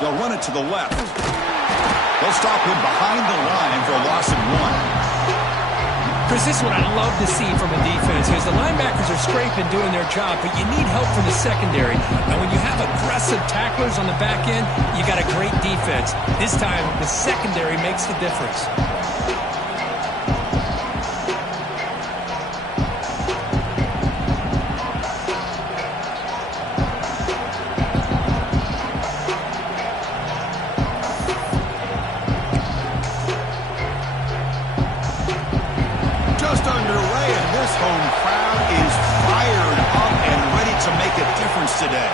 They'll run it to the left. They'll stop him behind the line for a loss of 1. Chris, this is what I love to see from a defense is the linebackers are scraping, doing their job, but you need help from the secondary. And when you have aggressive tacklers on the back end, you got a great defense. This time, the secondary makes the difference. Today.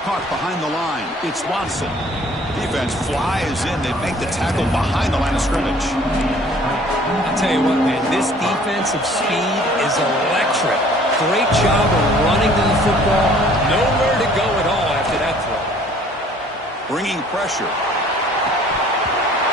Caught behind the line. It's Watson. Defense flies in. They make the tackle behind the line of scrimmage. I'll tell you what, man, this defensive speed is electric. Great job of running to the football. Nowhere to go at all after that throw. Bringing pressure.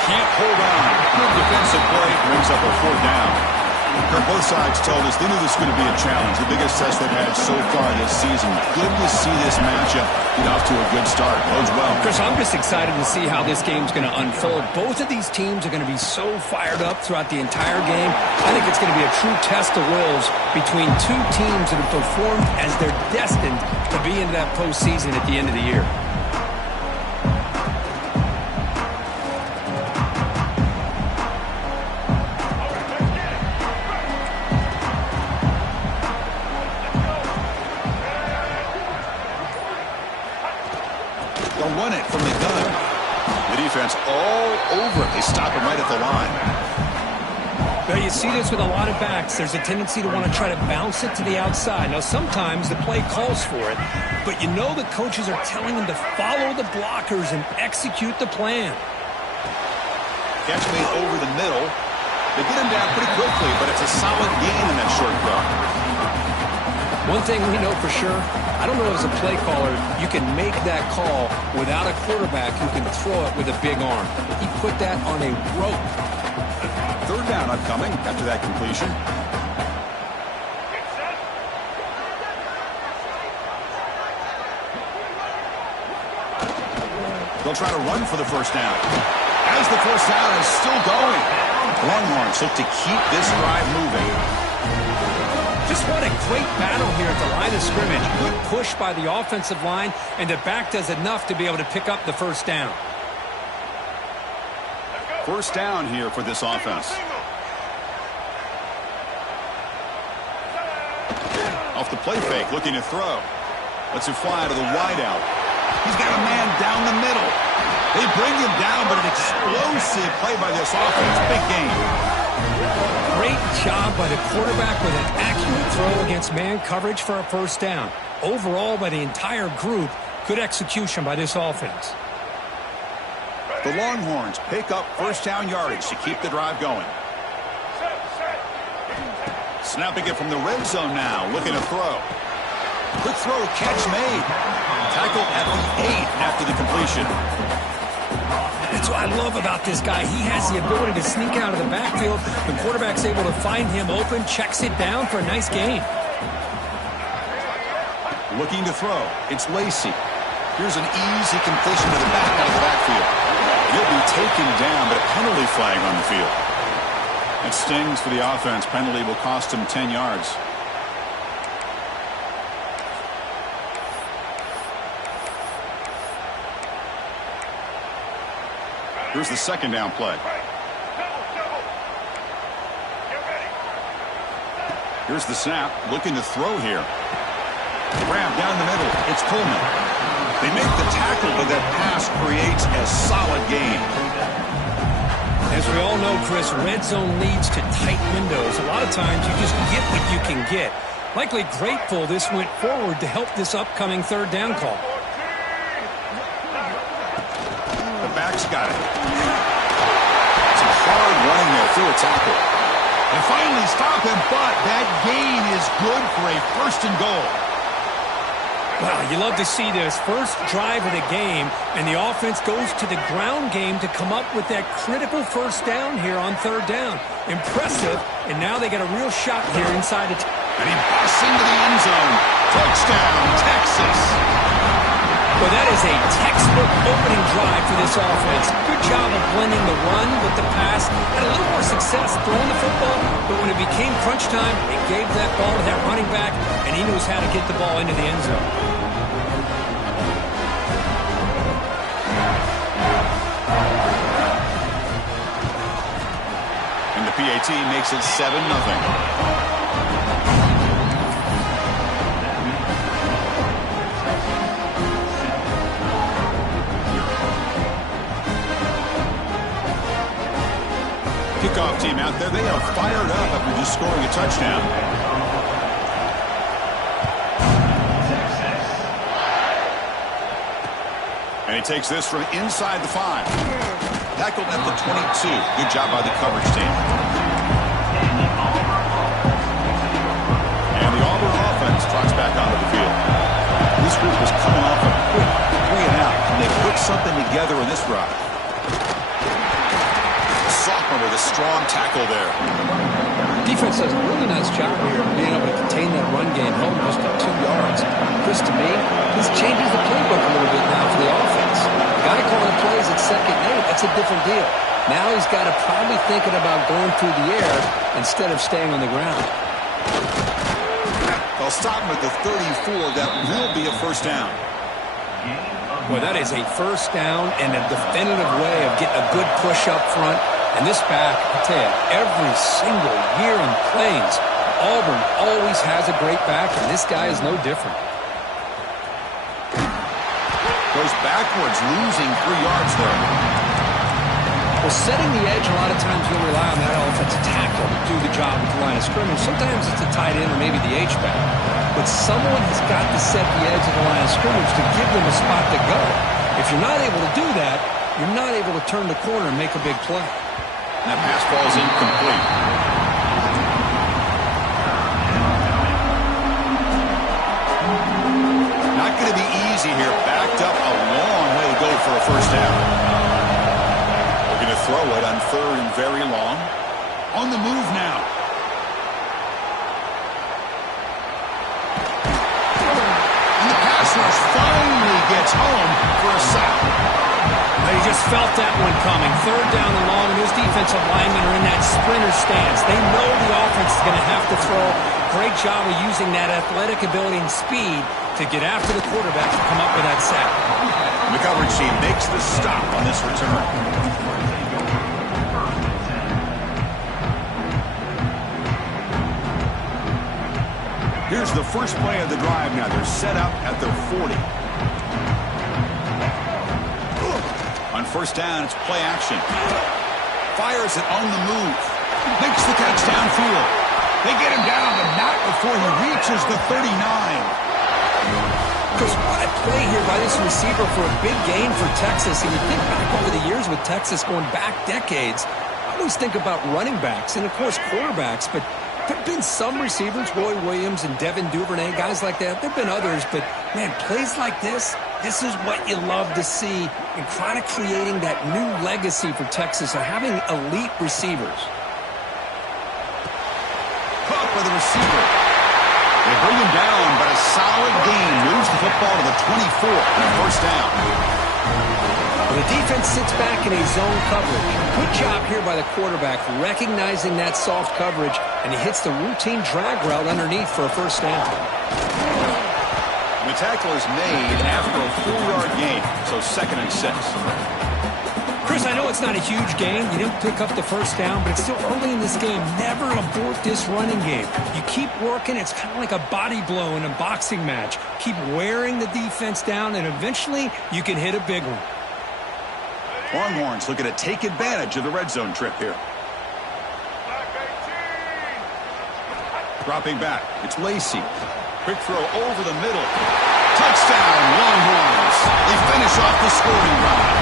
Can't hold on. Good defensive play. Brings up a 4th down. Both sides told us they knew this was going to be a challenge. The biggest test they've had so far this season. Good to see this matchup get off to a good start. Bodes well. Chris, I'm just excited to see how this game's going to unfold. Both of these teams are going to be so fired up throughout the entire game. I think it's going to be a true test of wills between two teams that have performed as they're destined to be into that postseason at the end of the year. They'll run it from the gun. The defense all over it. They stop him right at the line. Well, you see this with a lot of backs. There's a tendency to want to try to bounce it to the outside. Now, sometimes the play calls for it, but you know the coaches are telling them to follow the blockers and execute the plan. Catch made over the middle. They get him down pretty quickly, but it's a solid gain in that short throw. One thing we know for sure, I don't know as a play caller, you can make that call without a quarterback who can throw it with a big arm. He put that on a rope. 3rd down upcoming after that completion. They'll try to run for the 1st down. As the 1st down is still going. Longhorns look to keep this drive moving. Just what a great battle here at the line of scrimmage. Good push by the offensive line, and the back does enough to be able to pick up the 1st down. 1st down here for this offense. Off the play fake, looking to throw. Lets it fly to the wideout. He's got a man down the middle. They bring him down, but an explosive play by this offense. Big game. Great job by the quarterback with an accurate throw against man coverage for a 1st down. Overall, by the entire group, good execution by this offense. The Longhorns pick up 1st down yardage to keep the drive going. Snapping it from the red zone now, looking to throw. Quick throw, catch made. Tackle at the 8 after the completion. That's what I love about this guy. He has the ability to sneak out of the backfield. The quarterback's able to find him open, checks it down for a nice gain. Looking to throw. It's Lacey. Here's an easy completion to the back out of the backfield. He'll be taken down, but a penalty flag on the field. It stings for the offense. Penalty will cost him 10 yards. Here's the 2nd down play. Here's the snap. Looking to throw here. Grab down the middle. It's Coleman. They make the tackle, but that pass creates a solid gain. As we all know, Chris, red zone leads to tight windows. A lot of times you just get what you can get. Likely grateful this went forward to help this upcoming 3rd down call. The back's got it. It's a hard running there through a tackle. They finally stop him, but that gain is good for a 1st and goal. Wow, you love to see this. First drive of the game, and the offense goes to the ground game to come up with that critical 1st down here on 3rd down. Impressive, and now they got a real shot here inside the... And he busts into the end zone. Touchdown, Texas. Well, that is a textbook opening drive for this offense. Good job of blending the run with the pass. Had a little more success throwing the football, but when it became crunch time, it gave that ball to that running back, and he knows how to get the ball into the end zone. And the PAT makes it 7-0. Kickoff team out there. They are fired up after just scoring a touchdown. And he takes this from inside the 5. Tackled at the 22. Good job by the coverage team. And the Auburn offense trots back onto the field. This group was coming off a quick 3 and out, and they put something together in this drive. With a strong tackle there. Defense does a really nice job here of being able to contain that run game, held just at 2 yards. Chris, to me, this changes the playbook a little bit now for the offense. The guy calling plays at 2nd and 8, that's a different deal. Now he's got to probably thinking about going through the air instead of staying on the ground. They'll stop him at the 34. That will be a first down. Well, that is a first down and a definitive way of getting a good push up front. And this back, I tell you, every single year in Plains, Auburn always has a great back, and this guy is no different. Goes backwards, losing 3 yards there. Well, setting the edge, a lot of times you'll rely on that offensive tackle to do the job at the line of scrimmage. Sometimes it's a tight end or maybe the H-back. But someone has got to set the edge of the line of scrimmage to give them a spot to go. If you're not able to do that, you're not able to turn the corner and make a big play. That pass falls incomplete. Not going to be easy here. Backed up a long way to go for a first down. They're going to throw it on 3rd and very long. On the move now. And the pass rush finally gets home for a sack. They just felt that one coming. 3rd down and long, and those defensive linemen are in that sprinter stance. They know the offense is going to have to throw. Great job of using that athletic ability and speed to get after the quarterback to come up with that sack. And the coverage team makes the stop on this return. Here's the first play of the drive now. They're set up at their 40. On first down, it's play action. Fires it on the move. Makes the catch downfield. They get him down, but not before he reaches the 39. Chris, what a play here by this receiver for a big gain for Texas. And you think back over the years with Texas going back decades, I always think about running backs and, of course, quarterbacks, but there have been some receivers, Roy Williams and Devin Duvernay, guys like that. There have been others, but, man, plays like this is what you love to see and kind of creating that new legacy for Texas of having elite receivers. Caught by the receiver. They bring him down, but a solid gain moves the football to the 24 and a first down. The defense sits back in a zone coverage. Good job here by the quarterback recognizing that soft coverage, and he hits the routine drag route underneath for a first down. The tackle is made after a 4-yard gain, so 2nd and 6. Chris, I know it's not a huge gain. You didn't pick up the first down, but it's still early in this game. Never abort this running game. You keep working. It's kind of like a body blow in a boxing match. Keep wearing the defense down, and eventually you can hit a big one. Longhorns looking to take advantage of the red zone trip here. Dropping back, it's Lacey. Quick throw over the middle. Touchdown, Longhorns. They finish off the scoring drive.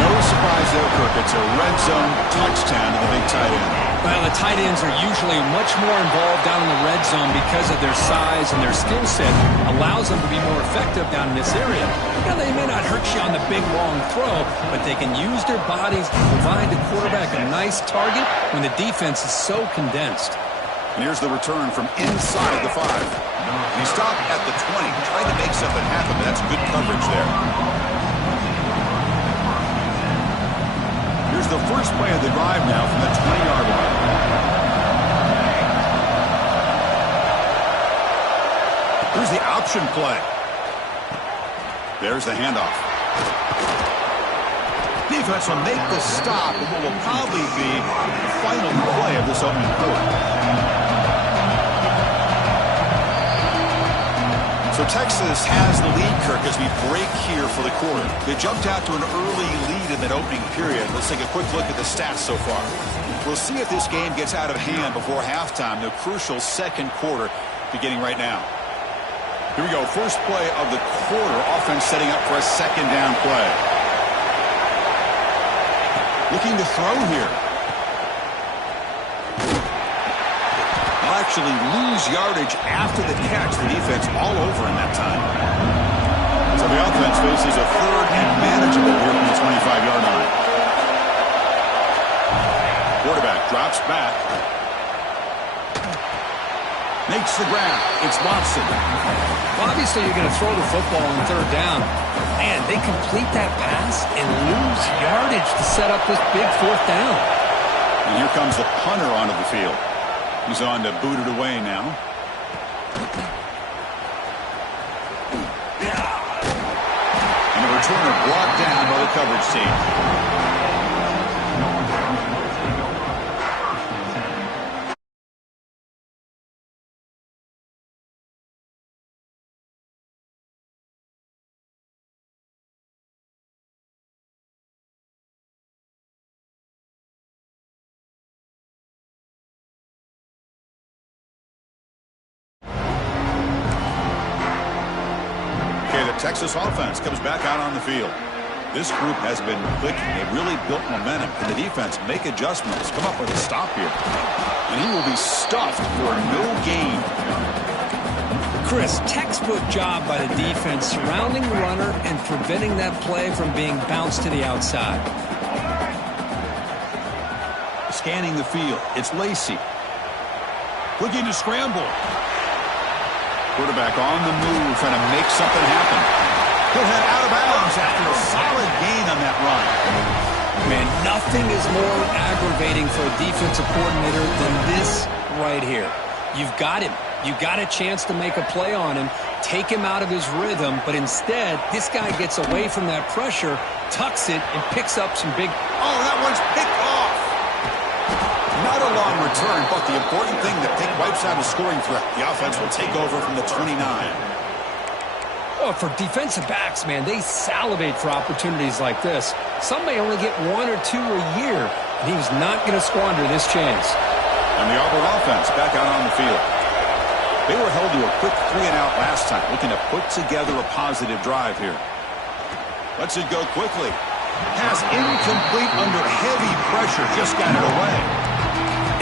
No surprise there, Kirk. It's a red zone touchdown to the big tight end. Well, the tight ends are usually much more involved down in the red zone because of their size and their skill set allows them to be more effective down in this area. Now, they may not hurt you on the big, long throw, but they can use their bodies to provide the quarterback a nice target when the defense is so condensed. And here's the return from inside the 5. And he stopped at the 20, trying to make something happen, but that's good coverage there. Here's the first play of the drive now from the 20-yard line. Here's the option play. There's the handoff. Defense will make the stop of what will probably be the final play of this opening quarter. So Texas has the lead, Kirk, as we break here for the quarter. They jumped out to an early lead in that opening period. Let's take a quick look at the stats so far. We'll see if this game gets out of hand before halftime, the crucial second quarter beginning right now. Here we go, first play of the quarter. Offense setting up for a second down play. Looking to throw here. They'll actually lose yardage after the catch. The defense all over in that time. So the offense faces a third and manageable here from the 25-yard line. Quarterback drops back. Makes the grab. It's Watson. Well, obviously, you're going to throw the football on third down. Man, they complete that pass and lose yardage to set up this big fourth down. And here comes the punter onto the field. He's on to boot it away now. And the returner brought down by the coverage team. Texas offense comes back out on the field. This group has been clicking. They've really built momentum. Can the defense make adjustments? Come up with a stop here. And he will be stuffed for no gain. Chris, textbook job by the defense surrounding the runner and preventing that play from being bounced to the outside. Scanning the field. It's Lacy. Looking to scramble. Quarterback on the move, trying to make something happen. He'll head out of bounds after a solid gain on that run. Man, nothing is more aggravating for a defensive coordinator than this right here. You've got him. You got a chance to make a play on him, take him out of his rhythm, but instead, this guy gets away from that pressure, tucks it, and picks up some big... Oh, that one's picked off. Not a long return, but the important thing that wipes out a scoring threat. The offense will take over from the 29. Oh, for defensive backs, man, they salivate for opportunities like this. Some may only get one or two a year, and he's not going to squander this chance. And the Auburn offense back out on the field. They were held to a quick 3-and-out last time, looking to put together a positive drive here. Lets it go quickly. Pass incomplete under heavy pressure. Just got it away.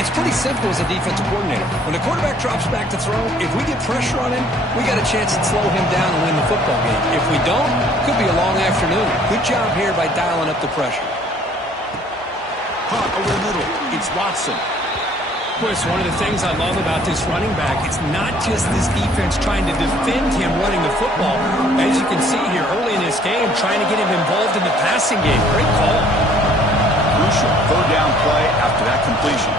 It's pretty simple as a defensive coordinator. When the quarterback drops back to throw, if we get pressure on him, we got a chance to slow him down and win the football game. If we don't, could be a long afternoon. Good job here by dialing up the pressure. Caught over the middle. It's Watson. Chris, one of the things I love about this running back, it's not just this defense trying to defend him running the football. As you can see here early in this game, trying to get him involved in the passing game. Great call. Crucial third down play after that completion.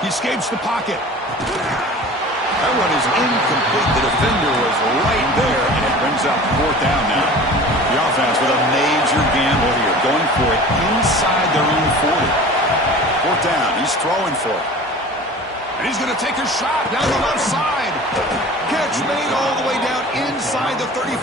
He escapes the pocket. That run is incomplete. The defender was right there, and it brings up fourth down now. The offense with a major gamble here, going for it inside their own 40. Fourth down, he's throwing for it. And he's going to take a shot down the left side. Catch made all the way down inside the 35.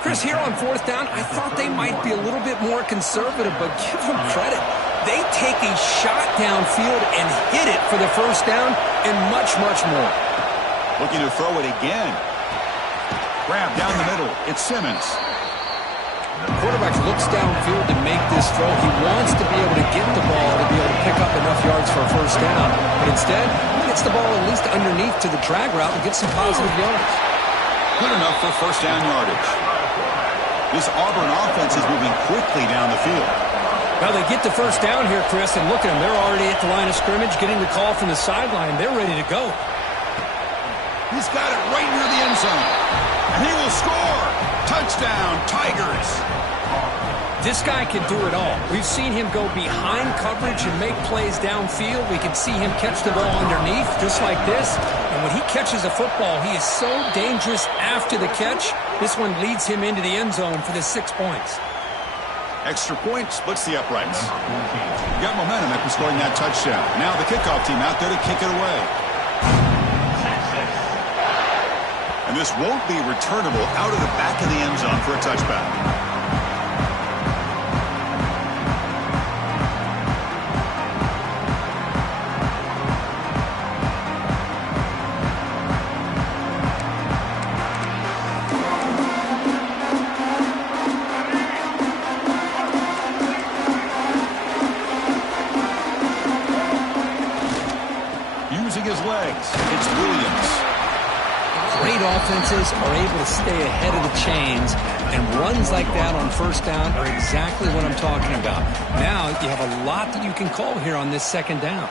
Chris, here on fourth down, I thought they might be a little bit more conservative, but give them credit. They take a shot downfield and hit it for the first down and much, much more. Looking to throw it again. Grab down the middle. It's Simmons. The quarterback looks downfield to make this throw. He wants to be able to get the ball to be able to pick up enough yards for a first down. But instead, he gets the ball at least underneath to the drag route and gets some positive yards. Good enough for first down yardage. This Auburn offense is moving quickly down the field. Well, they get the first down here, Chris, and look at them. They're already at the line of scrimmage, getting the call from the sideline. They're ready to go. He's got it right near the end zone. And he will score. Touchdown, Tigers. This guy can do it all. We've seen him go behind coverage and make plays downfield. We can see him catch the ball underneath, just like this. And when he catches a football, he is so dangerous after the catch. This one leads him into the end zone for the 6 points. Extra point splits the uprights. Got momentum after scoring that touchdown. Now the kickoff team out there to kick it away. And this won't be returnable out of the back of the end zone for a touchback. It's Williams. Great offenses are able to stay ahead of the chains, and runs like that on first down are exactly what I'm talking about. Now you have a lot that you can call here on this second down.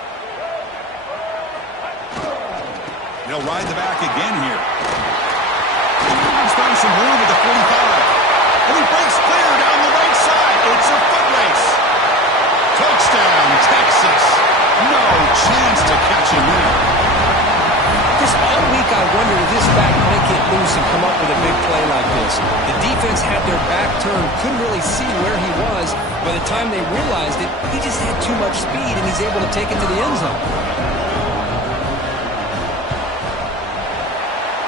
They'll ride the back again here. He's found some room at the 45. And he breaks clear down the right side. It's a foot race. Touchdown, Texas. No chance to catch him there. Just all week I wondered if this back might get loose and come up with a big play like this. The defense had their back turned, couldn't really see where he was. By the time they realized it, he just had too much speed, and he's able to take it to the end zone.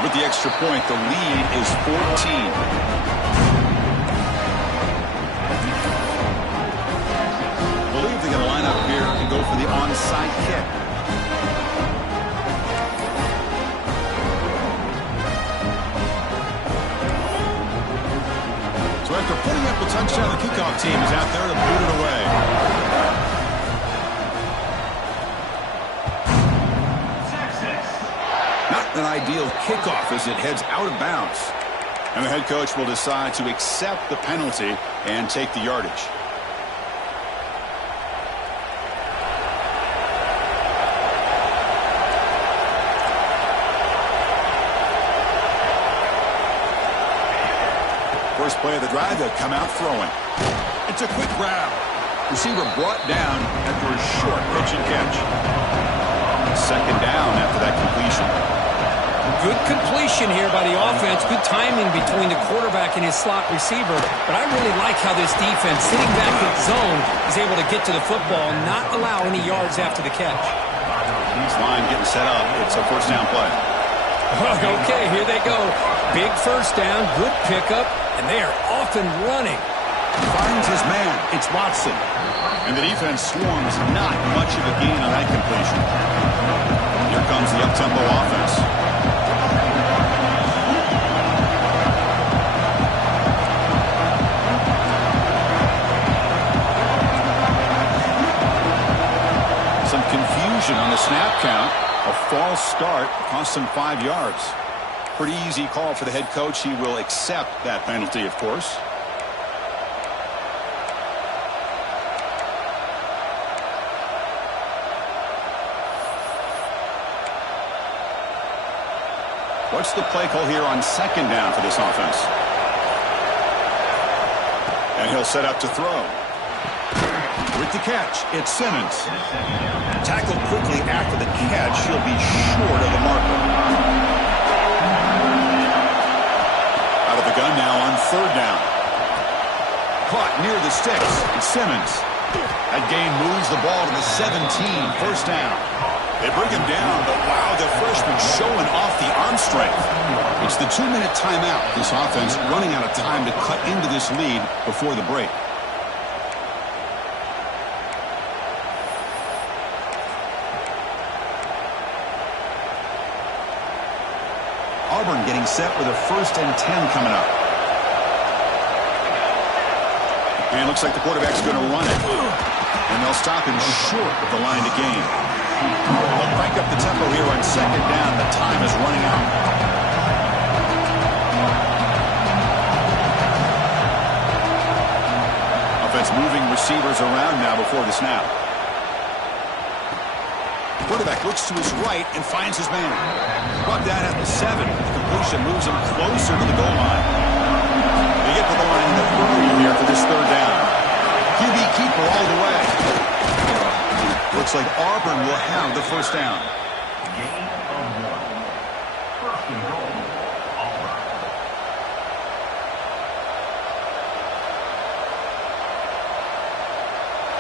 With the extra point, the lead is 14. Believe they're going to line up here and go for the onside kick. So after putting up a touchdown, the kickoff team is out there to boot it away. Not an ideal kickoff as it heads out of bounds. And the head coach will decide to accept the penalty and take the yardage. First play of the drive, they'll come out throwing. It's a quick grab. Receiver brought down after a short pitch and catch. Second down after that completion. Good completion here by the offense. Good timing between the quarterback and his slot receiver. But I really like how this defense, sitting back in zone, is able to get to the football and not allow any yards after the catch. East line getting set up. It's a first down play. Okay, here they go. Big first down, good pickup, and they are off and running. Finds his man. It's Watson. And the defense swarms not much of a gain on that completion. Here comes the up-tempo offense. Some confusion on the snap count. A false start cost him 5 yards. Pretty easy call for the head coach. He will accept that penalty, of course. What's the play call here on second down for this offense? And he'll set up to throw. With the catch, it's Simmons. Tackled quickly after the catch. He'll be short of the marker. Out of the gun now on third down. Caught near the sticks. It's Simmons. That gain moves the ball to the 17. First down. They bring him down, but wow, the freshman showing off the arm strength. It's the 2-minute timeout. This offense running out of time to cut into this lead before the break. Auburn getting set with a 1st and 10 coming up. And it looks like the quarterback's going to run it. And they'll stop him short of the line to gain. They'll crank up the tempo here on second down. The time is running out. Offense moving receivers around now before the snap. Quarterback looks to his right and finds his man. Brought down at the 7. Completion moves him closer to the goal line. They get to the line in the 30 here for this third down. QB keeper all the way. Looks like Auburn will have the first down.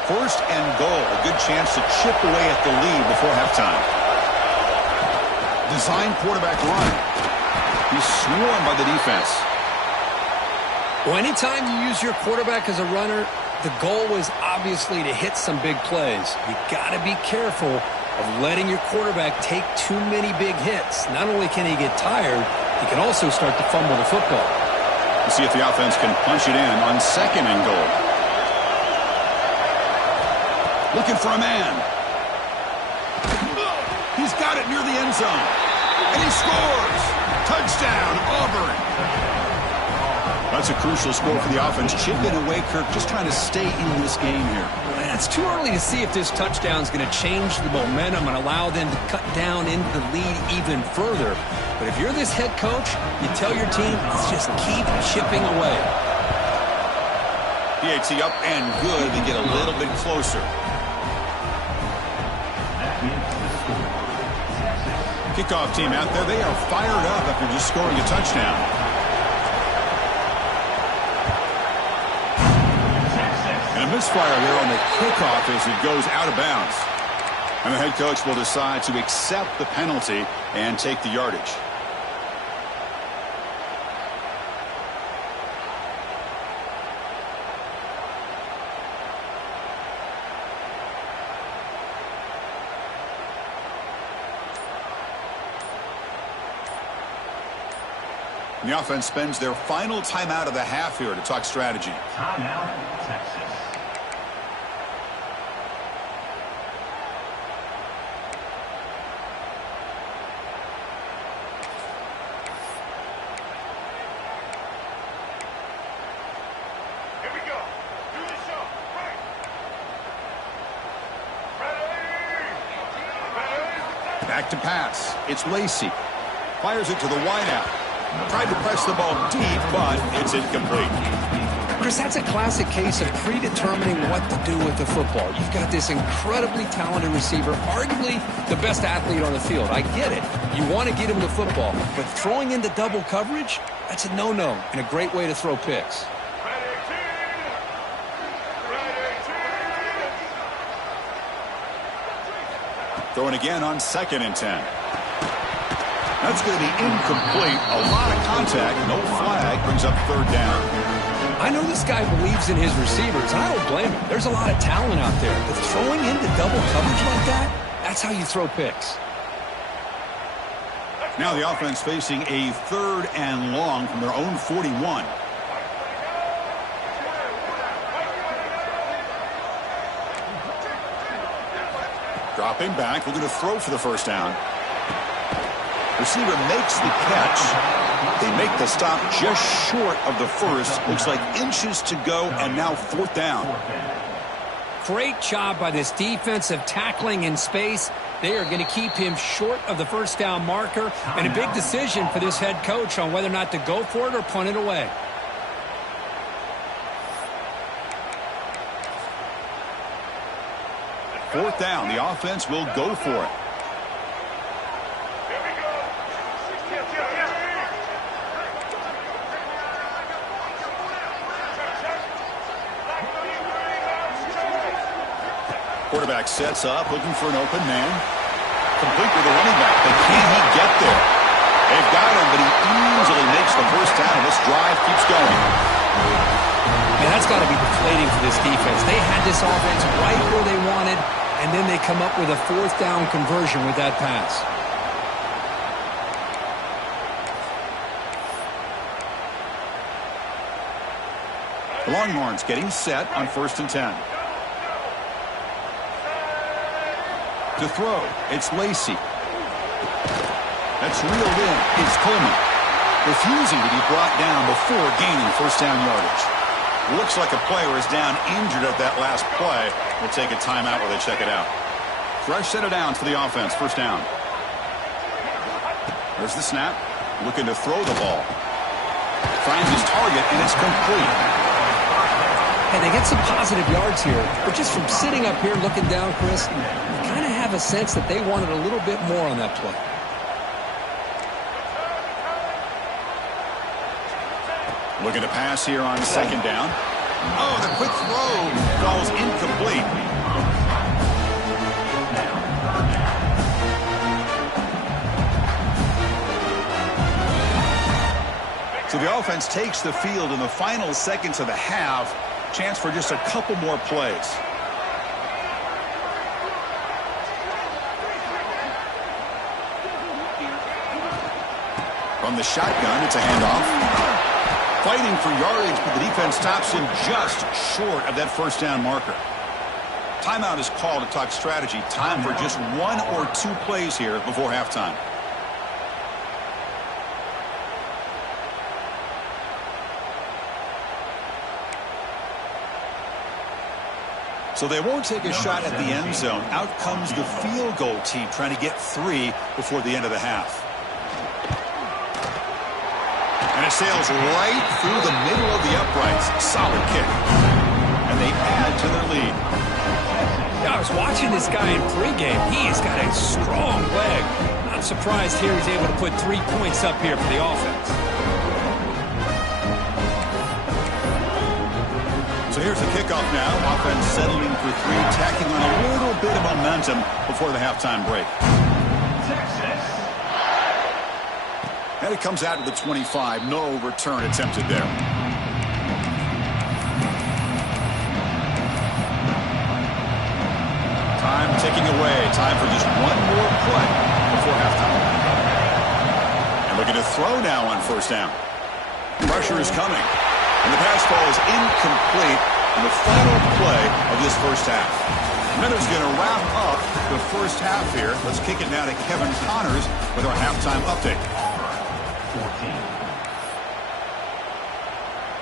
First and goal. A good chance to chip away at the lead before halftime. Design quarterback run. He's swarmed by the defense. Well, anytime you use your quarterback as a runner, the goal is obviously to hit some big plays. You got to be careful of letting your quarterback take too many big hits. Not only can he get tired, he can also start to fumble the football. We'll see if the offense can punch it in on second and goal. Looking for a man. He's got it near the end zone. And he scores. Touchdown, Auburn. That's a crucial score for the offense. Chipping away, Kirk, just trying to stay in this game here. Well, it's too early to see if this touchdown is going to change the momentum and allow them to cut down into the lead even further. But if you're this head coach, you tell your team, let's just keep chipping away. PAT up and good. They get a little bit closer. Kickoff team out there. They are fired up after just scoring a touchdown. And a misfire there on the kickoff as it goes out of bounds. And the head coach will decide to accept the penalty and take the yardage. And the offense spends their final timeout of the half here to talk strategy. Timeout, Texas. Here we go. Do the show. Right. Ready. Back to pass. It's Lacy. Fires it to the wideout. Tried to press the ball deep, but it's incomplete. Chris, that's a classic case of predetermining what to do with the football. You've got this incredibly talented receiver, arguably the best athlete on the field. I get it. You want to get him the football, but throwing into double coverage, that's a no-no and a great way to throw picks. Throwing again on 2nd and 10. That's going to be incomplete. A lot of contact. No flag. Brings up third down. I know this guy believes in his receivers, and I don't blame him. There's a lot of talent out there. But throwing into double coverage like that, that's how you throw picks. Now the offense facing a 3rd and long from their own 41. Dropping back. We're going to throw for the first down. Receiver makes the catch. They make the stop just short of the first. Looks like inches to go, and now 4th down. Great job by this defensive tackling in space. They are going to keep him short of the first down marker, and a big decision for this head coach on whether or not to go for it or punt it away. Fourth down. The offense will go for it. Quarterback sets up, looking for an open man. Complete with the running back, but can he get there? They've got him, but he easily makes the first down, and this drive keeps going. Man, that's got to be deflating for this defense. They had this offense right where they wanted, and then they come up with a 4th down conversion with that pass. The Longhorns getting set on 1st and 10. To throw, it's Lacy. That's reeled in. It's Coleman. Refusing to be brought down before gaining first down yardage. Looks like a player is down injured at that last play. We'll take a timeout while they check it out. Fresh set of downs for the offense. First down. There's the snap. Looking to throw the ball. Finds his target, and it's complete. Hey, they get some positive yards here, but just from sitting up here looking down, Chris, you kind of have a sense that they wanted a little bit more on that play. Looking to pass here on second down. Oh, the quick throw falls incomplete. So the offense takes the field in the final seconds of the half. Chance for just a couple more plays. From the shotgun, it's a handoff. Fighting for yardage, but the defense stops him just short of that first down marker. Timeout is called to talk strategy. Time for just 1 or 2 plays here before halftime. So they won't take a shot at the end zone. Out comes the field goal team trying to get 3 before the end of the half. And it sails right through the middle of the uprights. Solid kick. And they add to their lead. Yeah, I was watching this guy in pregame. He has got a strong leg. Not surprised here he's able to put 3 points up here for the offense. So here's the kickoff now. Offense settling for 3, tacking on a little bit of momentum before the halftime break. And it comes out to the 25. No return attempted there. Time ticking away. Time for just 1 more play before halftime. And looking to throw now on first down. Pressure is coming. And the pass ball is incomplete in the final play of this first half. And that is going to wrap up the first half here. Let's kick it now to Kevin Connors with our halftime update.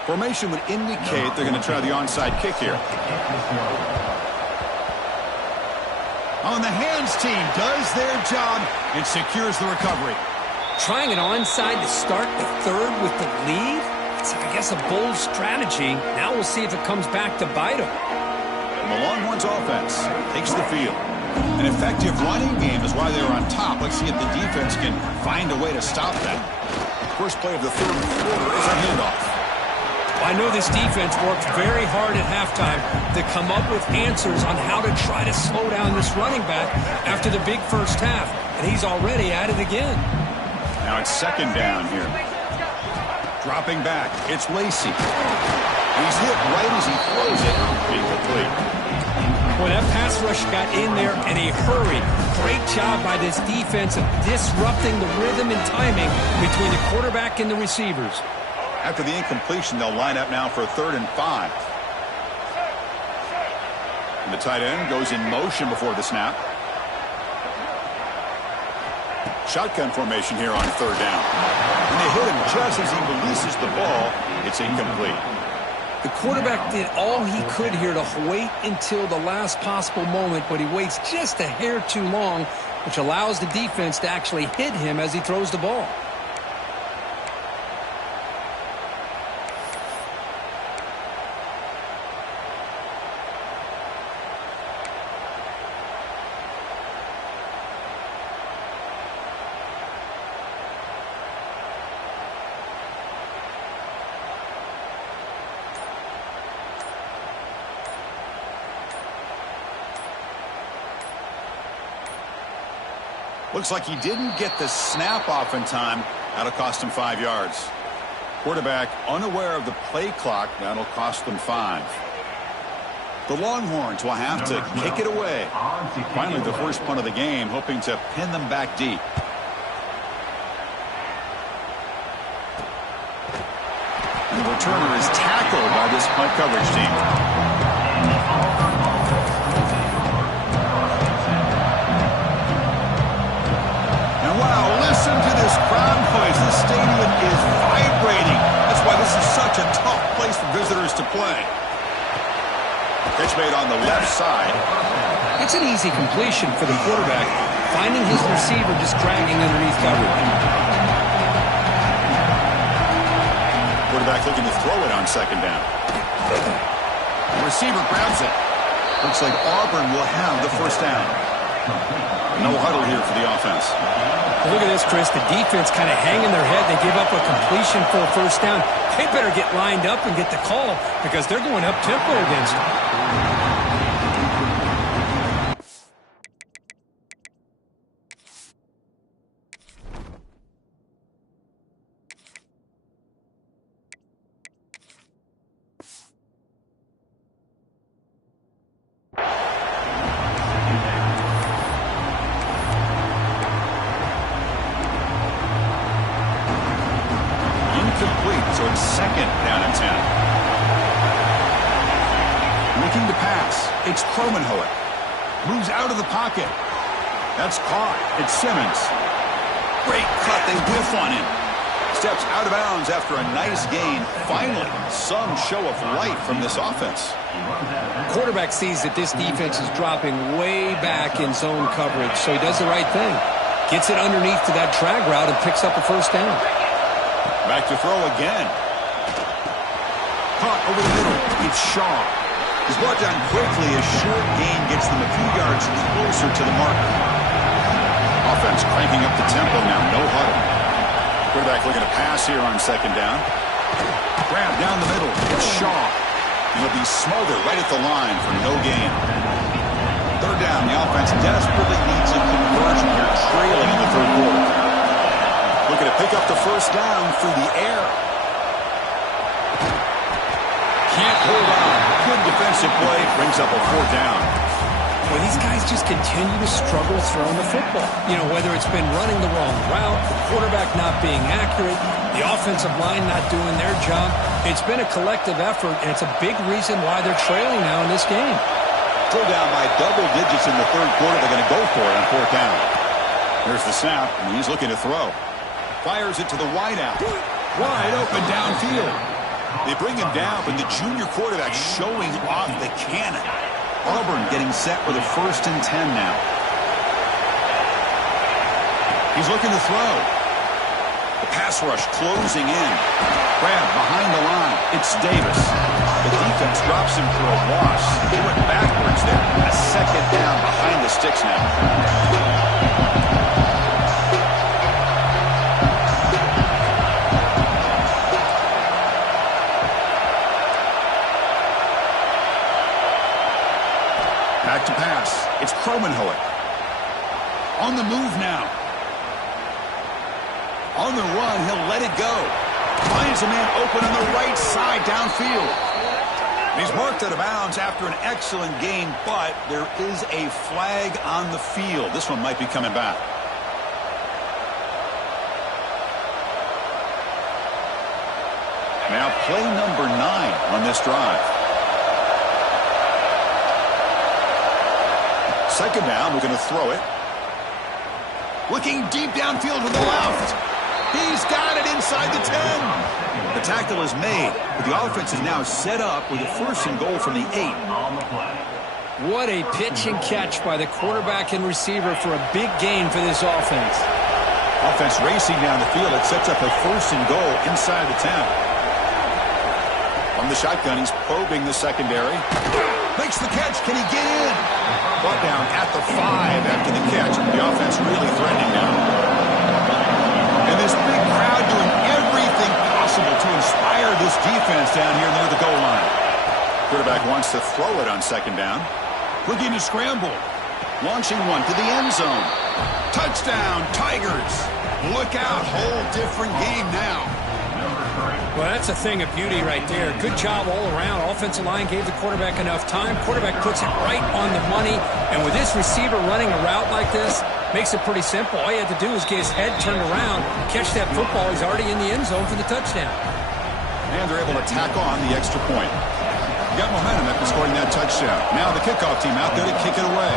Formation would indicate they're going to try the onside kick here. On the hands team does their job and secures the recovery. Trying an onside to start the third with the lead? It's, I guess, a bold strategy. Now we'll see if it comes back to bite them. The Longhorns offense takes the field. An effective running game is why they're on top. Let's see if the defense can find a way to stop that. First play of the third quarter is a handoff. I know this defense worked very hard at halftime to come up with answers on how to try to slow down this running back after the big first half. And he's already at it again. Now it's second down here. Dropping back, it's Lacy. He's hit right as he throws it. Incomplete. Boy, that pass rush got in there in a hurry. Great job by this defense of disrupting the rhythm and timing between the quarterback and the receivers. After the incompletion, they'll line up now for a 3rd and 5. And the tight end goes in motion before the snap. Shotgun formation here on 3rd down. And they hit him just as he releases the ball. It's incomplete. The quarterback did all he could here to wait until the last possible moment, but he waits just a hair too long, which allows the defense to actually hit him as he throws the ball. Looks like he didn't get the snap off in time. That'll cost him 5 yards. Quarterback unaware of the play clock. That'll cost them 5. The Longhorns will have to kick it away. Finally, the first punt of the game, hoping to pin them back deep. And the returner is tackled by this punt coverage team. Wow, listen to this crowd noise. This stadium is vibrating. That's why why this is such a tough place for visitors to play. Pitch made on the left side. It's an easy completion for the quarterback, finding his receiver just dragging underneath coverage. Quarterback looking to throw it on second down. The receiver grabs it. Looks like Auburn will have the first down. No huddle here for the offense. Look at this, Chris. The defense kind of hanging their head. They give up a completion for a first down. They better get lined up and get the call because they're going up-tempo against them. Incomplete, so it's second down and 10. Looking to pass. It's Kromenhoek. Moves out of the pocket. That's caught. It's Simmons. Great cut. They whiff on him. Steps out of bounds after a nice gain. Finally, some show of light from this offense. Quarterback sees that this defense is dropping way back in zone coverage, so he does the right thing. Gets it underneath to that drag route and picks up a first down. Back to throw again. Caught over the middle. It's Shaw. He's brought down quickly. A short gain gets them a few yards closer to the marker. Offense cranking up the tempo now. No huddle. Quarterback looking to pass here on second down. Grab down the middle. It's Shaw. He'll be smothered right at the line for no gain. Third down. The offense desperately needs a conversion here, trailing in the third quarter. Looking to pick up the first down through the air. Can't hold on. Good defensive play. Brings up a fourth down. Well, these guys just continue to struggle throwing the football. You know, whether it's been running the wrong route, the quarterback not being accurate, the offensive line not doing their job. It's been a collective effort, and it's a big reason why they're trailing now in this game. Still down by double digits in the third quarter. They're going to go for it on fourth down. There's the snap, and he's looking to throw. Fires it to the wideout. Wide open downfield. They bring him down, but the junior quarterback showing off the cannon. Auburn getting set with a 1st and 10 now. He's looking to throw. The pass rush closing in. Grab behind the line. It's Davis. The defense drops him for a loss. He went backwards there. A second down behind the sticks now. Back to pass. It's Kromenhoek. On the move now. On the run, he'll let it go. Finds a man open on the right side downfield. He's marked out of bounds after an excellent game, but there is a flag on the field. This one might be coming back. Now play number 9 on this drive. Second down, we're going to throw it. Looking deep downfield to the left. He's got it inside the 10. The tackle is made, but the offense is now set up with a 1st and goal from the 8. What a pitch and catch by the quarterback and receiver for a big gain for this offense. Offense racing down the field. It sets up a 1st and goal inside the 10. From the shotgun, he's probing the secondary. Makes the catch. Can he get in? Brought down at the 5 after the catch. The offense really threatening now. And this big crowd doing everything possible to inspire this defense down here near the goal line. Quarterback wants to throw it on second down. Looking to scramble. Launching one to the end zone. Touchdown, Tigers. Look out. Whole different game now. Well, that's a thing of beauty right there. Good job all around. Offensive line gave the quarterback enough time. Quarterback puts it right on the money. And with this receiver running a route like this, makes it pretty simple. All you have to do is get his head turned around, catch that football. He's already in the end zone for the touchdown. And they're able to tack on the extra point. Got momentum after scoring that touchdown. Now the kickoff team out there to kick it away.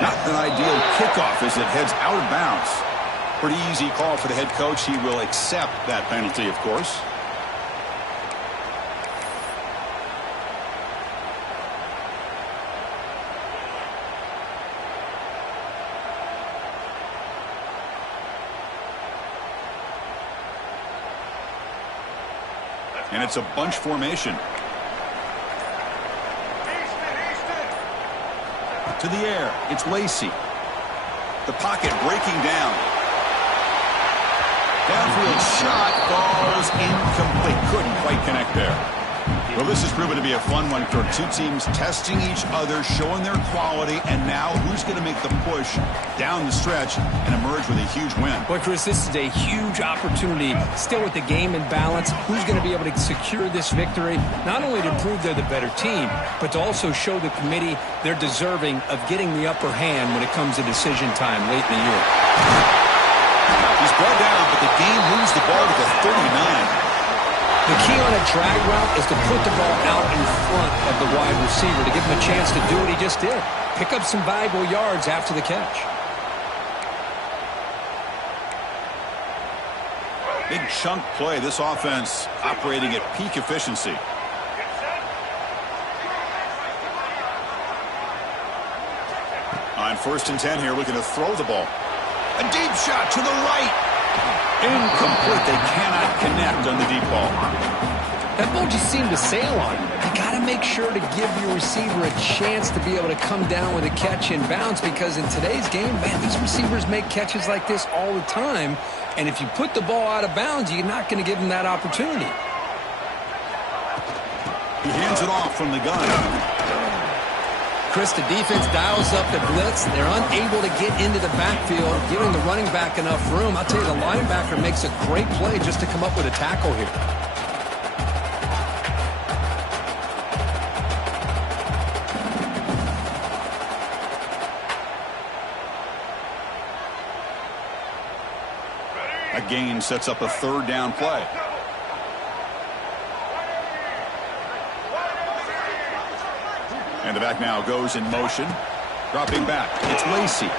Not an ideal kickoff as it heads out of bounds. Pretty easy call for the head coach. He will accept that penalty, of course. And it's a bunch formation. To the air, it's Lacy. The pocket breaking down. Downfield shot falls incomplete. Couldn't quite connect there. Well, this has proven to be a fun one for two teams testing each other, showing their quality, and now who's going to make the push down the stretch and emerge with a huge win. Well, Chris, this is a huge opportunity. Still with the game in balance, who's going to be able to secure this victory, not only to prove they're the better team, but to also show the committee they're deserving of getting the upper hand when it comes to decision time late in the year. He's brought down, but the game moves the ball to the 39. The key on a drag route is to put the ball out in front of the wide receiver to give him a chance to do what he just did. Pick up some valuable yards after the catch. Big chunk play. This offense operating at peak efficiency. On 1st and 10 here, looking to throw the ball. A deep shot to the right. Incomplete. They cannot connect on the deep ball. That ball just seemed to sail on him. You got to make sure to give your receiver a chance to be able to come down with a catch in bounds, because in today's game, man, these receivers make catches like this all the time. And if you put the ball out of bounds, you're not going to give them that opportunity. He hands it off from the gun. Chris, the defense dials up the blitz. They're unable to get into the backfield, giving the running back enough room. I'll tell you, the linebacker makes a great play just to come up with a tackle here. A gain sets up a 3rd down play. And the back now goes in motion. Dropping back. It's Lacy.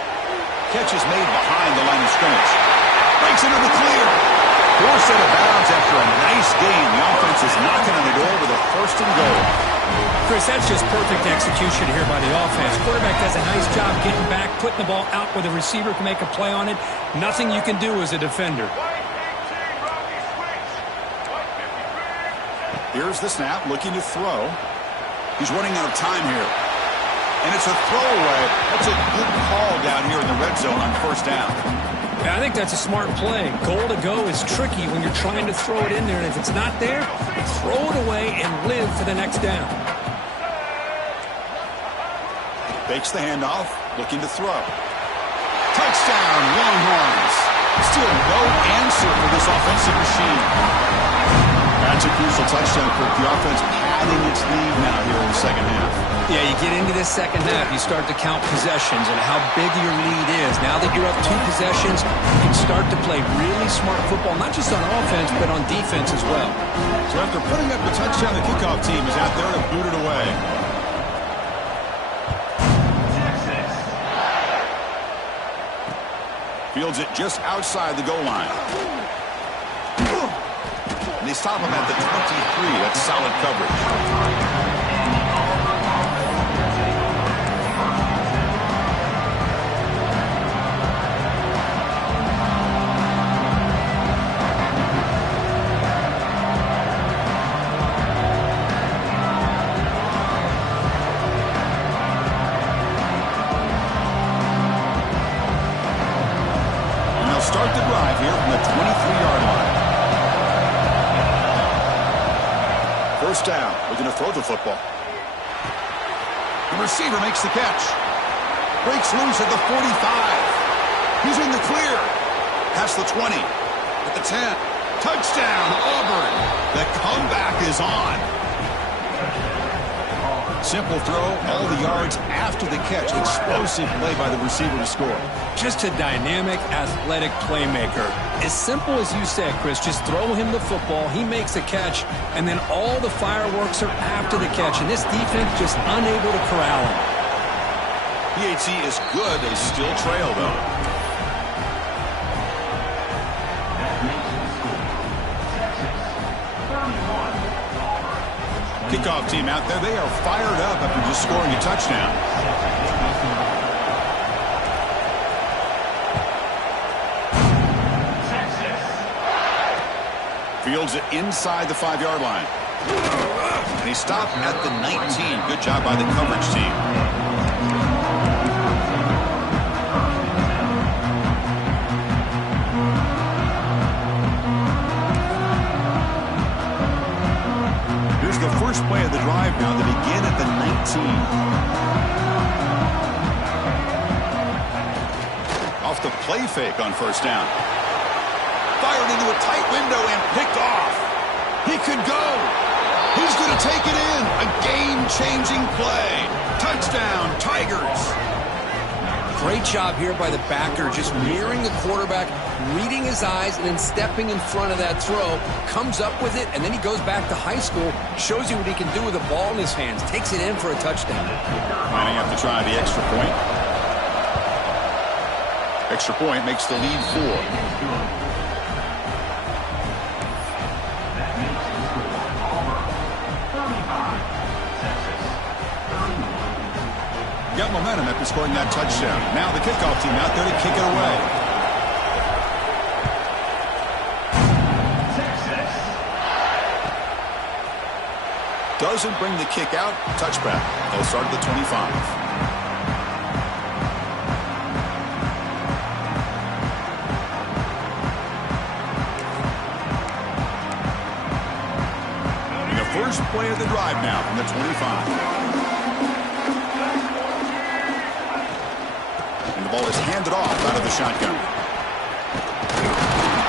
Catch is made behind the line of scrimmage. Breaks into the clear. Forced out of bounds after a nice gain. The offense is knocking on the door with a 1st and goal. Chris, that's just perfect execution here by the offense. Quarterback does a nice job getting back, putting the ball out where the receiver can make a play on it. Nothing you can do as a defender. Here's the snap, looking to throw. He's running out of time here. And it's a throwaway. That's a good call down here in the red zone on 1st down. Yeah, I think that's a smart play. Goal to go is tricky when you're trying to throw it in there. And if it's not there, throw it away and live for the next down. Fakes the handoff, looking to throw. Touchdown, Longhorns. Still no answer for this offensive machine. That's a crucial touchdown, Kirk. The offense padding its lead now here in the 2nd half. Yeah, you get into this 2nd half, you start to count possessions and how big your lead is. Now that you're up 2 possessions, you can start to play really smart football, not just on offense, but on defense as well. So after putting up the touchdown, the kickoff team is out there to boot it away. Fields it just outside the goal line. They stop him at the 23. That's solid coverage. And they'll start the drive here from the 23-yard line. 1st down. We're going to throw the football. The receiver makes the catch. Breaks loose at the 45. He's in the clear. Past the 20. At the 10. Touchdown, Auburn. The comeback is on. Simple throw, all the yards after the catch. Explosive play by the receiver to score. Just a dynamic, athletic playmaker. As simple as you said, Chris, just throw him the football, he makes a catch, and then all the fireworks are after the catch, and this defense just unable to corral him. PAT is good. They still trail, though. Kickoff team out there, they are fired up after just scoring a touchdown. Fields it inside the 5-yard line. And he stopped at the 19. Good job by the coverage team. Here's the first play of the drive now. They begin at the 19. Off the play fake on first down. Fired into a tight window and picked off. He could go. He's going to take it in. A game-changing play. Touchdown, Tigers. Great job here by the backer, just mirroring the quarterback, reading his eyes, and then stepping in front of that throw. Comes up with it, and then he goes back to high school, shows you what he can do with the ball in his hands, takes it in for a touchdown. Lining up to try the extra point. Extra point makes the lead 4. Got momentum after scoring that touchdown. Now the kickoff team out there to kick it away. Doesn't bring the kick out. Touchback. They'll start at the 25. First play of the drive now from the 25. And the ball is handed off out of the shotgun.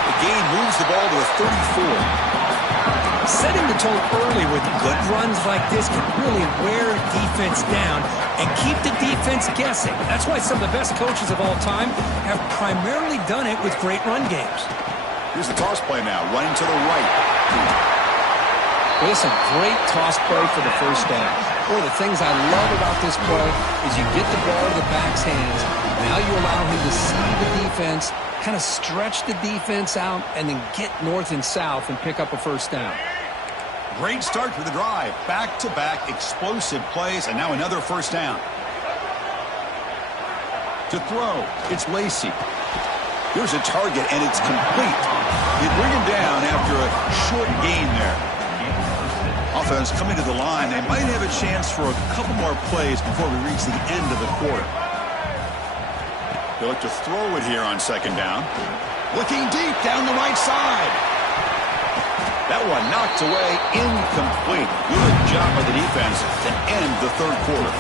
The game moves the ball to the 34. Setting the tone early with good runs like this can really wear defense down and keep the defense guessing. That's why some of the best coaches of all time have primarily done it with great run games. Here's the toss play now, running to the right. Listen, great toss play for the first down. One of the things I love about this play is you get the ball to the back's hands. Now you allow him to see the defense, kind of stretch the defense out, and then get north and south and pick up a first down. Great start to the drive. Back-to-back explosive plays, and now another first down. To throw, it's Lacy. Here's a target, and it's complete. You bring him down after a short gain there. Offense coming to the line. They might have a chance for a couple more plays before we reach the end of the quarter. They look to throw it here on second down. Looking deep down the right side. That one knocked away, incomplete. Good job by the defense to end the third quarter.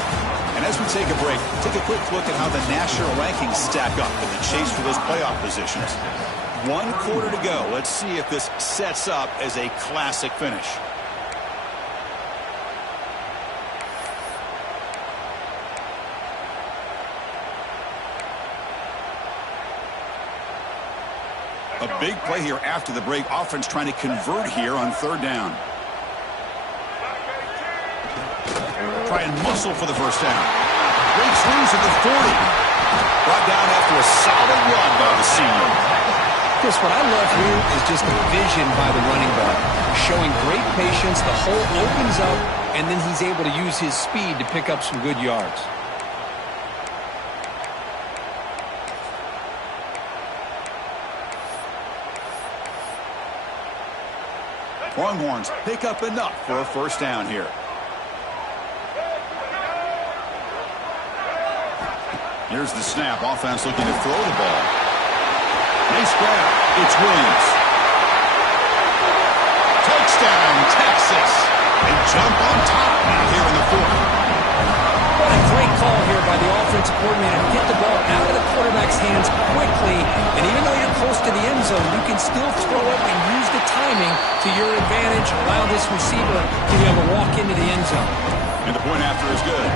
And as we take a break, take a quick look at how the national rankings stack up in the chase for those playoff positions. 1 quarter to go. Let's see if this sets up as a classic finish. A big play here after the break. Offense trying to convert here on third down. Try and muscle for the first down. Breaks loose at the 40. Brought down after a solid run by the senior. Chris, what I love here is just the vision by the running back. Showing great patience. The hole opens up, and then he's able to use his speed to pick up some good yards. Longhorns pick up enough for a first down here. Here's the snap. Offense looking to throw the ball. Nice grab. It's Williams. Touchdown, Texas. They jump on top now here in the fourth. What a great call here by the offensive coordinator to get the ball out of the quarterback's hands quickly. And even though you're close to the end zone, you can still throw it and use the timing to your advantage. Allow this receiver to be able to walk into the end zone. And the point after is good.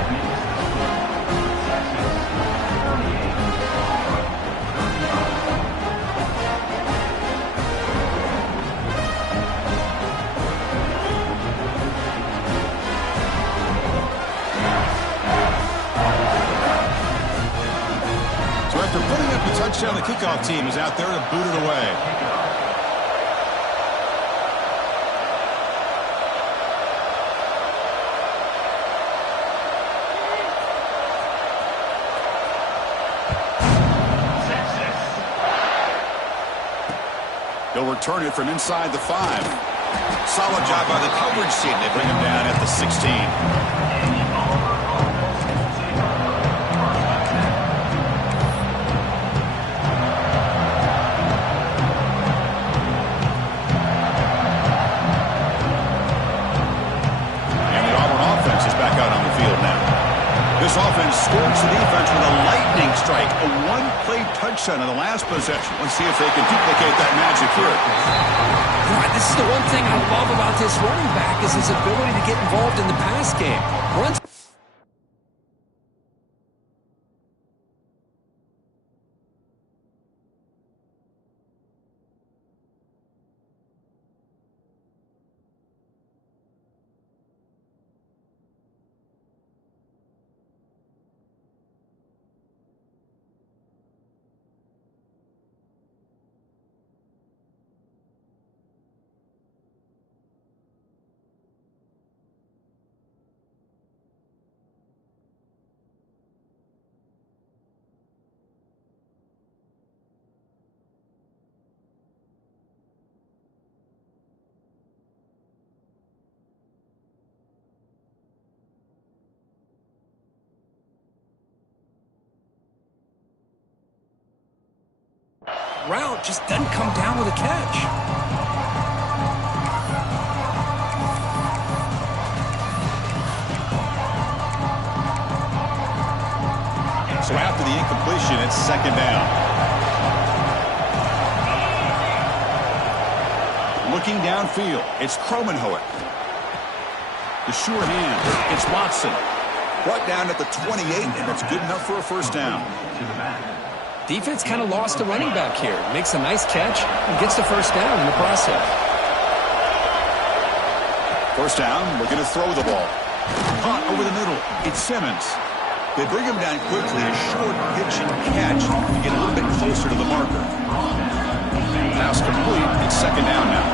After putting up the touchdown, the kickoff team is out there to boot it away. He'll return it from inside the 5. Solid job by the coverage team. They bring him down at the 16. This offense scorched the defense with a lightning strike, a one-play touchdown in the last possession. Let's see if they can duplicate that magic here. Right, this is the one thing I love about this running back is his ability to get involved in the pass game. Runs. Route just doesn't come down with a catch. So after the incompletion, it's second down. Looking downfield, it's Kromenhoek. The sure hand, it's Watson. Brought down at the 28, and it's good enough for a first down. Defense kind of lost a running back here. Makes a nice catch and gets the first down in the process. First down, we're going to throw the ball. Caught over the middle. It's Simmons. They bring him down quickly. A short pitch and catch to get a little bit closer to the marker. Pass complete. It's second down now.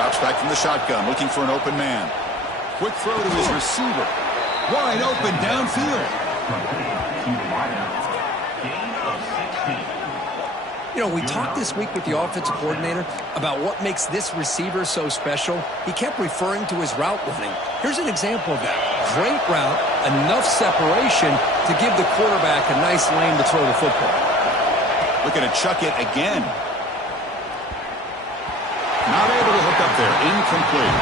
Drops back from the shotgun, looking for an open man. Quick throw to his receiver. Wide open downfield. You know, we talked this week with the offensive coordinator about what makes this receiver so special. He kept referring to his route running. Here's an example of that. Great route, enough separation to give the quarterback a nice lane to throw the football. Looking to chuck it again. Not able to hook up there. Incomplete.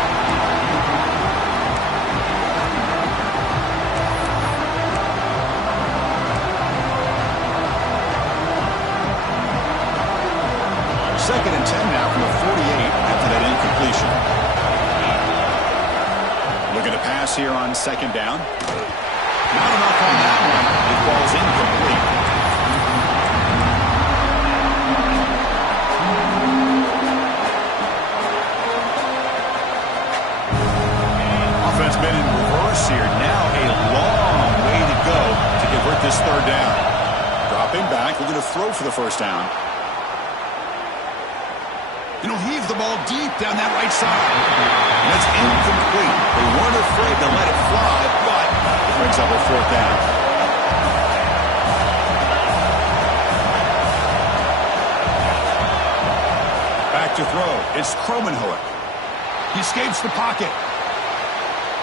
Second and 10 now from the 48 after that incompletion. Looking to pass here on second down. Not enough on that one. It falls incomplete. Offense been in reverse here. Now a long way to go to convert this third down. Dropping back. We're going to throw for the first down. And he'll heave the ball deep down that right side. And it's incomplete. They weren't afraid to let it fly, but it brings up a fourth down. Back to throw. It's Kromenhoek. He escapes the pocket.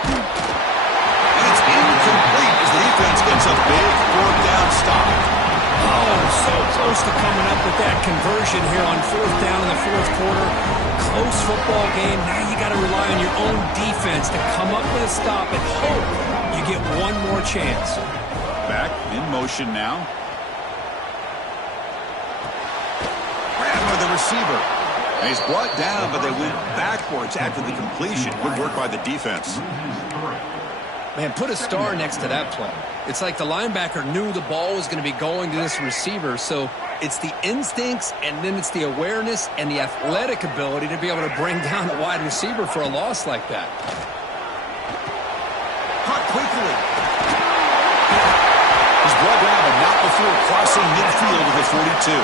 And it's incomplete as the defense gets a big fourth down stop. Oh, so close to coming up with that conversion here on fourth down in the fourth quarter. Close football game. Now you got to rely on your own defense to come up with a stop and hope you get one more chance. Back in motion now. Grab by the receiver. And he's brought down, but they went backwards after the completion. Good work by the defense. Man, put a star next to that play. It's like the linebacker knew the ball was going to be going to this receiver, so it's the instincts and then it's the awareness and the athletic ability to be able to bring down a wide receiver for a loss like that. Caught quickly. He's brought down, but not before crossing midfield to the 42.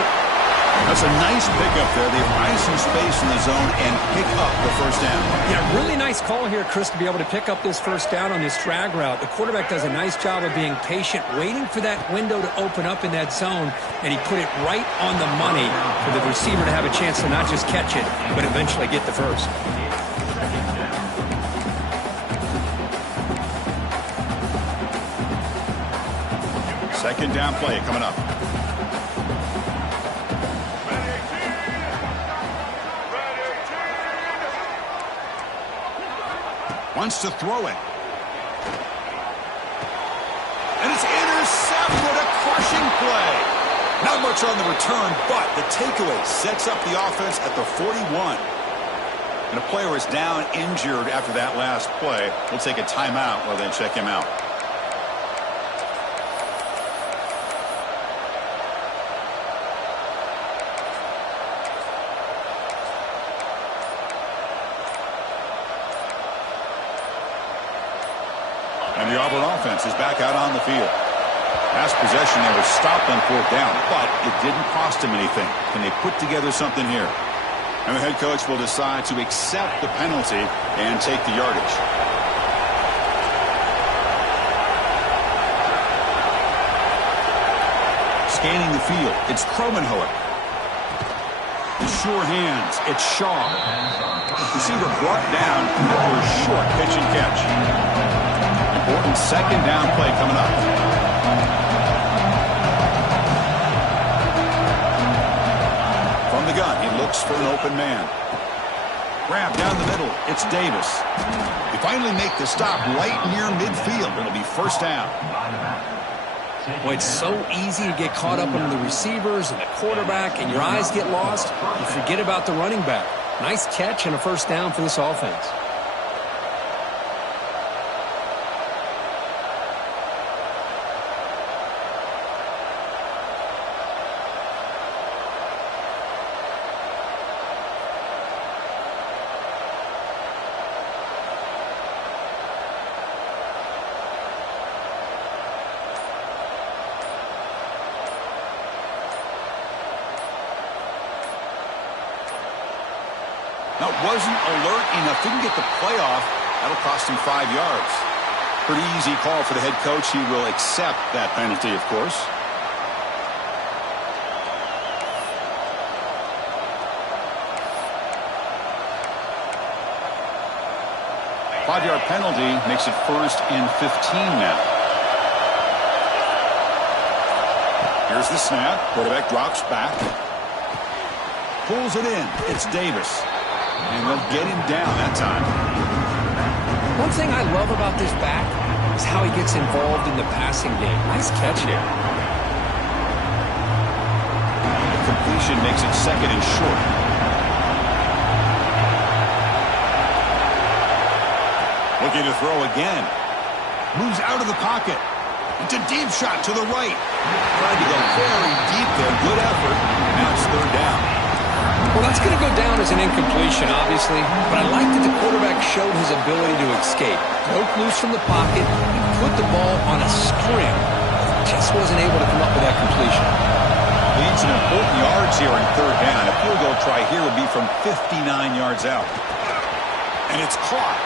That's a nice pickup there. They find some space in the zone and pick up the first down. Yeah, really nice call here, Chris, to be able to pick up this first down on this drag route. The quarterback does a nice job of being patient, waiting for that window to open up in that zone, and he put it right on the money for the receiver to have a chance to not just catch it, but eventually get the first. Second down play coming up. Wants to throw it. And it's intercepted. A crushing play. Not much on the return, but the takeaway sets up the offense at the 41. And a player is down injured after that last play. We'll take a timeout while they check him out. And the Auburn offense is back out on the field. Last possession, they were stopped on fourth down, but it didn't cost them anything. Can they put together something here? And the head coach will decide to accept the penalty and take the yardage. Scanning the field, it's Kromenhoek. With sure hands, it's Shaw. Receiver brought down after a short pitch and catch. Important second down play coming up. From the gun, he looks for an open man. Grab down the middle, it's Davis. They finally make the stop right near midfield. It'll be first down. Boy, it's so easy to get caught up on the receivers and the quarterback, and your eyes get lost. You forget about the running back. Nice catch and a first down for this offense. Now, wasn't alert enough. Didn't get the playoff. That'll cost him 5 yards. Pretty easy call for the head coach. He will accept that penalty, of course. Five-yard penalty makes it 1st and 15 now. Here's the snap. Quarterback drops back. Pulls it in. It's Davis. And they'll get him down that time. One thing I love about this back is how he gets involved in the passing game. Nice catch here. The completion makes it 2nd and short. Looking to throw again. Moves out of the pocket. It's a deep shot to the right. Tried to go very deep there. Good effort. Now it's 3rd down. Well, that's going to go down as an incompletion, obviously, but I like that the quarterback showed his ability to escape. Broke loose from the pocket and put the ball on a string. Just wasn't able to come up with that completion. Leads in important yards here in 3rd down. A field goal try here would be from 59 yards out. And it's caught.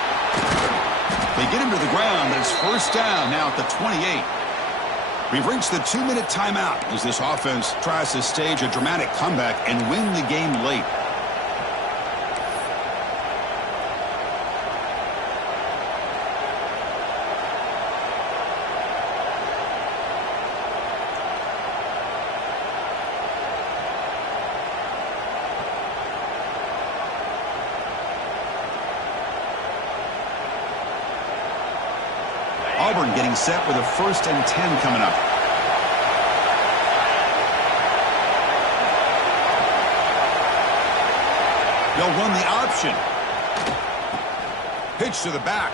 They get him to the ground, but it's 1st down now at the 28. We've reached the 2-minute timeout as this offense tries to stage a dramatic comeback and win the game late. Auburn getting set with a 1st and 10 coming up. They'll run the option. Pitch to the back.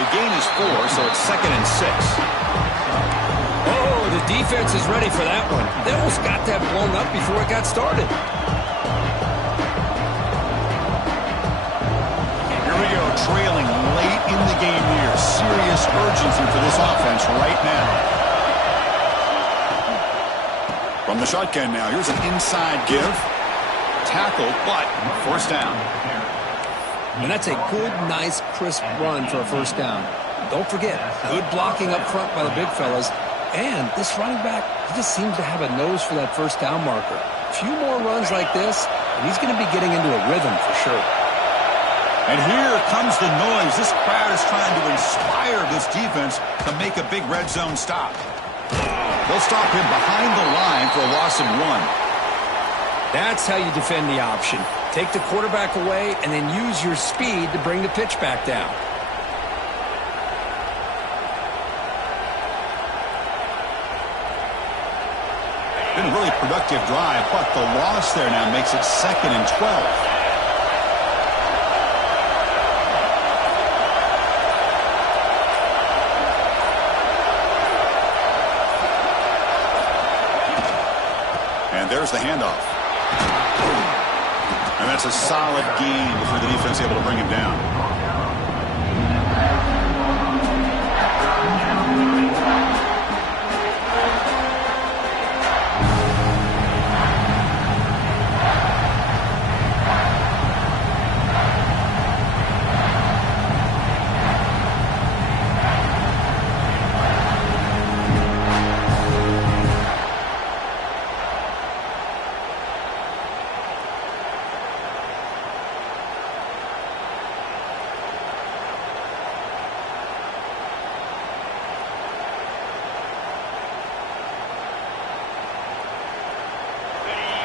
The gain is 4, so it's 2nd and 6. Oh, the defense is ready for that one. They almost got that blown up before it got started. Trailing late in the game here. Serious urgency for this offense right now. From the shotgun now, here's an inside give. Tackled, but first down. And that's a good, nice, crisp run for a first down. Don't forget, good blocking up front by the big fellas. And this running back, he just seems to have a nose for that first down marker. A few more runs like this, and he's going to be getting into a rhythm for sure. And here comes the noise. This crowd is trying to inspire this defense to make a big red zone stop. They'll stop him behind the line for a loss of 1. That's how you defend the option. Take the quarterback away and then use your speed to bring the pitch back down. Been a really productive drive, but the loss there now makes it 2nd and 12. And there's the handoff. And that's a solid gain before the defense able to bring him down.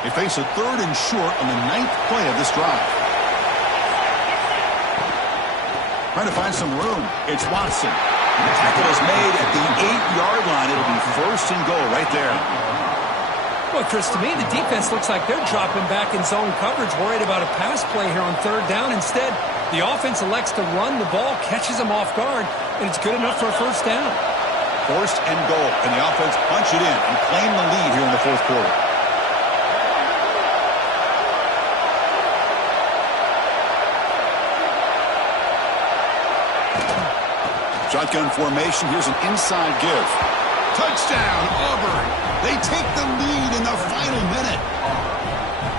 They face a 3rd and short on the 9th play of this drive. Trying to find some room. It's Watson. The tackle is made at the 8-yard line. It'll be 1st and goal right there. Well, Chris, to me, the defense looks like they're dropping back in zone coverage, worried about a pass play here on 3rd down. Instead, the offense elects to run the ball, catches them off guard, and it's good enough for a 1st down. 1st and goal, and the offense punch it in and claim the lead here in the 4th quarter. Shotgun formation. Here's an inside give. Touchdown, Auburn. They take the lead in the final minute.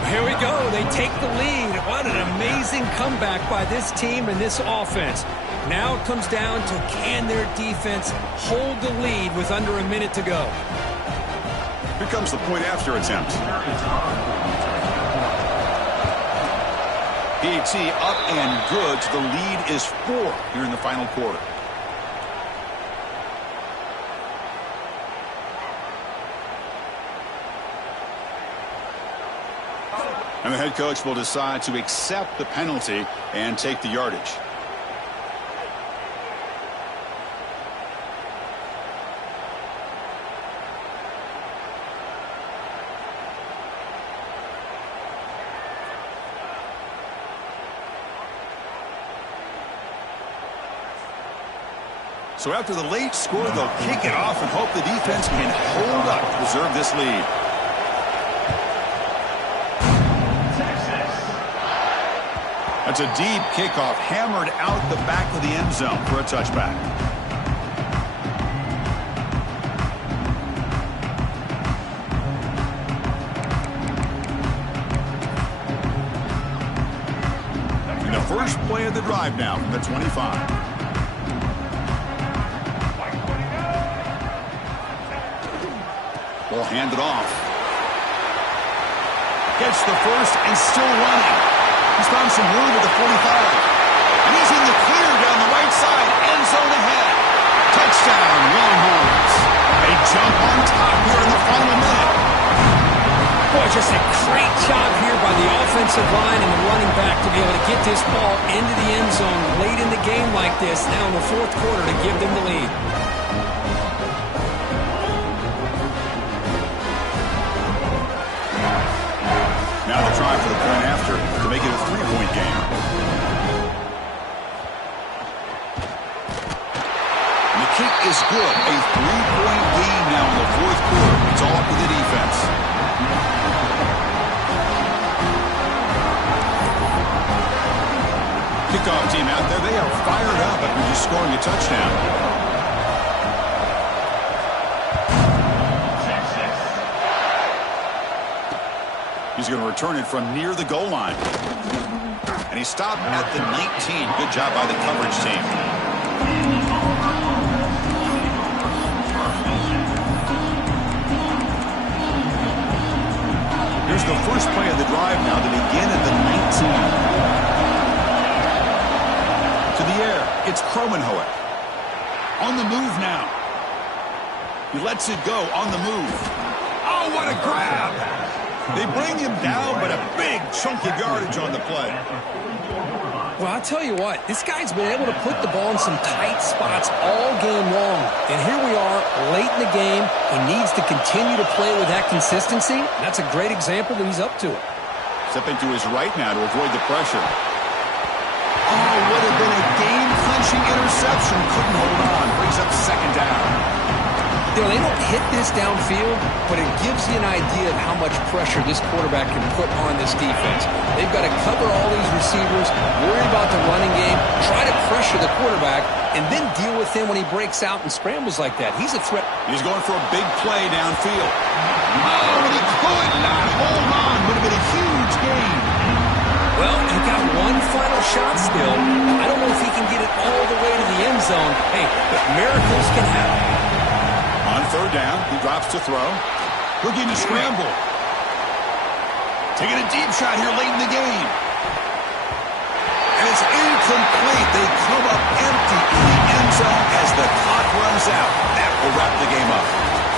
Here we go. They take the lead. What an amazing comeback by this team and this offense. Now it comes down to can their defense hold the lead with under a minute to go. Here comes the point after attempt. PAT up and good. The lead is 4 here in the final quarter. And the head coach will decide to accept the penalty and take the yardage. So after the late score, they'll kick it off and hope the defense can hold up to preserve this lead. That's a deep kickoff, hammered out the back of the end zone for a touchback. And the first play of the drive now from the 25. Ball handed off. Gets the first and still running. He's found some room at the 45. And he's in the clear down the right side. End zone ahead. Touchdown, Longhorns. They jump on top here in the final minute. Boy, just a great job here by the offensive line and the running back to be able to get this ball into the end zone late in the game like this, now in the 4th quarter, to give them the lead. Now they'll try for the point after to make it a 3-point game. And the kick is good. A 3-point game now in the 4th quarter. It's all up to the defense. Kickoff team out there. They are fired up after just scoring a touchdown. He's going to return it from near the goal line. And he stopped at the 19. Good job by the coverage team. Here's the first play of the drive now to begin at the 19. To the air, it's Kromenhoek. On the move now. He lets it go on the move. Oh, what a grab! They bring him down, but a big chunk of yardage on the play. Well, I'll tell you what, this guy's been able to put the ball in some tight spots all game long. And here we are, late in the game. He needs to continue to play with that consistency. That's a great example that he's up to it. Stepping to his right now to avoid the pressure. Oh, would have been a game-clinching interception. Couldn't hold on. Brings up second down. You know, they don't hit this downfield, but it gives you an idea of how much pressure this quarterback can put on this defense. They've got to cover all these receivers, worry about the running game, try to pressure the quarterback, and then deal with him when he breaks out and scrambles like that. He's a threat. He's going for a big play downfield. Oh, and he could not hold on. Would have been a huge gain. Well, he got one final shot still. I don't know if he can get it all the way to the end zone. Hey, but miracles can happen. On third down, he drops to throw. Looking to scramble. Taking a deep shot here late in the game. And it's incomplete. They come up empty in the end zone as the clock runs out. That will wrap the game up.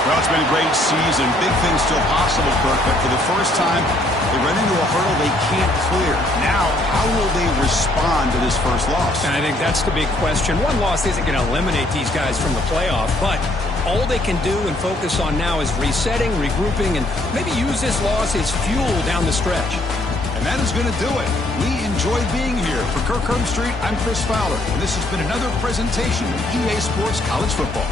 Well, it's been a great season. Big things still possible, Kirk, but for the first time, they run into a hurdle they can't clear. Now, how will they respond to this first loss? And I think that's the big question. One loss isn't going to eliminate these guys from the playoff, but all they can do and focus on now is resetting, regrouping, and maybe use this loss as fuel down the stretch. And that is going to do it. We enjoyed being here. For Kirk Herbstreit, I'm Chris Fowler, and this has been another presentation of EA Sports College Football.